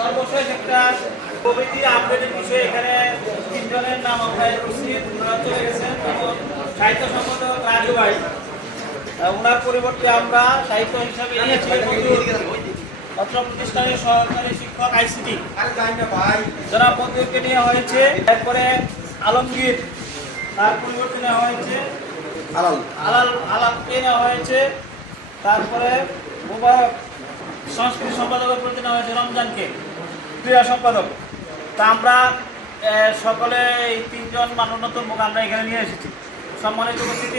সর্বশেষ একটা কমিটি আপডেটের বিষয়ে এখানে তিনজনের নাম আমরা উপস্থিত চলে গেছেন এবং সাহিত্য সম্পাদক রাজু ভাই ওনার পরিবর্তে আমরা সাহিত্য হিসাবে নিয়েছি অত্র প্রতিষ্ঠানের সহকারী শিক্ষক আইসিটি যারা বন্ধুকে নেওয়া হয়েছে। এরপরে আলমগীর তার পরিবর্তে নেওয়া হয়েছে আলালকে নেওয়া হয়েছে। তারপরে মুবারক সংস্কৃতি সম্পাদকের প্রতি নেওয়া হয়েছে রমজানকে ক্রীড়া সম্পাদক। তা আমরা সকলে এই তিনজন মাননীয় মুখ আমরা এখানে নিয়ে এসেছি। সম্মানিত উপস্থিতি,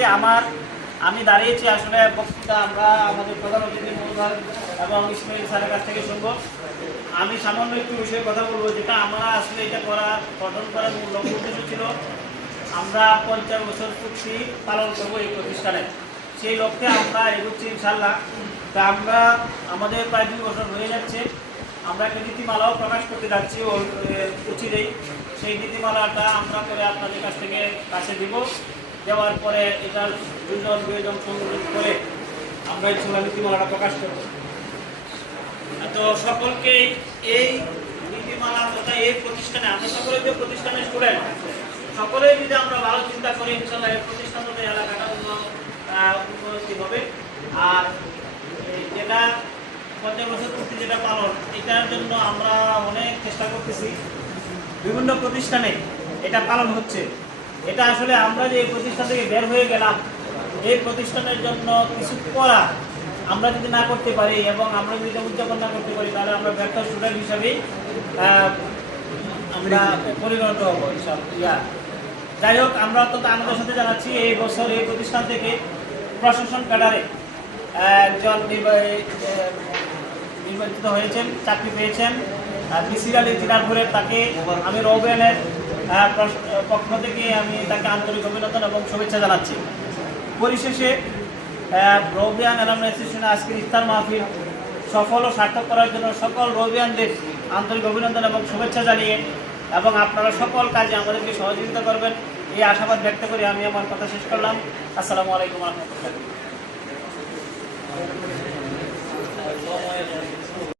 আমি দাঁড়িয়েছি আসলে বক্তৃতা আমরা আমাদের প্রধান অতিথি মহোদয় এবং ইসমাইল স্যারের কাছ থেকে শুনবো। আমি সামান্য একটু বিষয়ে কথা বলবো, যেটা আমরা আসলে এটা গঠন করার মূল লক্ষ্য উদ্দেশ্য ছিল আমরা 50 বছর পূর্তি পালন করবো এই প্রতিষ্ঠানে। সেই লক্ষ্যে আমরা এগোচ্ছি ইনশাল্লাহ। তা আমরা আমাদের প্রায় 2 বছর হয়ে যাচ্ছে। আমরা একটা নীতিমালাও প্রকাশ করতে যাচ্ছি অচিরেই। সেই নীতিমালাটা আমরা করে আপনাদের কাছে দিব। দেওয়ার পরে এটার দুজন সংযোজন করে আমরা ইনশাল্লাহ নীতিমালাটা প্রকাশ করব। তো সকলকে এই নীতিমালা তথা এই প্রতিষ্ঠানে আমরা সকলে যে প্রতিষ্ঠানের স্টুডেন্ট সকলেই যদি আমরা ভালো চিন্তা করি ইনশাল্লাহ এই প্রতিষ্ঠান তথা এলাকাটা উন্নতি হবে। আর যেটা 50 বছর পূর্তি যেটা পালন, এটার জন্য আমরা অনেক চেষ্টা করতেছি। বিভিন্ন প্রতিষ্ঠানে এটা পালন হচ্ছে। এটা আসলে আমরা যে এই প্রতিষ্ঠান থেকে বের হয়ে গেলাম, এই প্রতিষ্ঠানের জন্য কিছু করা আমরা যদি না করতে পারি এবং আমরা যদি উদযাপন না করতে পারি, তাহলে আমরা ব্যর্থ স্টুডেন্ট হিসাবেই আমরা পরিণত হবো ইনশাআল্লাহ। যাই হোক, আমরা অত্যন্ত আনন্দের সাথে জানাচ্ছি এই বছর এই প্রতিষ্ঠান থেকে প্রশাসন ক্যাডারে একজন নির্বাচিত হয়েছেন, চাকরি পেয়েছেন মিসির আলী দিনারপুরের। তাকে আমি রৌবেনের পক্ষ থেকে আমি তাকে আন্তরিক অভিনন্দন এবং শুভেচ্ছা জানাচ্ছি। পরিশেষে রৌবিয়ান অ্যালামনাই অ্যাসোসিয়েশনের আজকের ইফতার মাহফিল সফল ও সার্থক করার জন্য সকল রৌবিয়ানদের আন্তরিক অভিনন্দন এবং শুভেচ্ছা জানিয়ে এবং আপনারা সকল কাজে আমাদেরকে সহযোগিতা করবেন এই আশাবাদ ব্যক্ত করে আমি আমার কথা শেষ করলাম। আসসালামু আলাইকুম ওয়া রাহমাতুল্লাহ।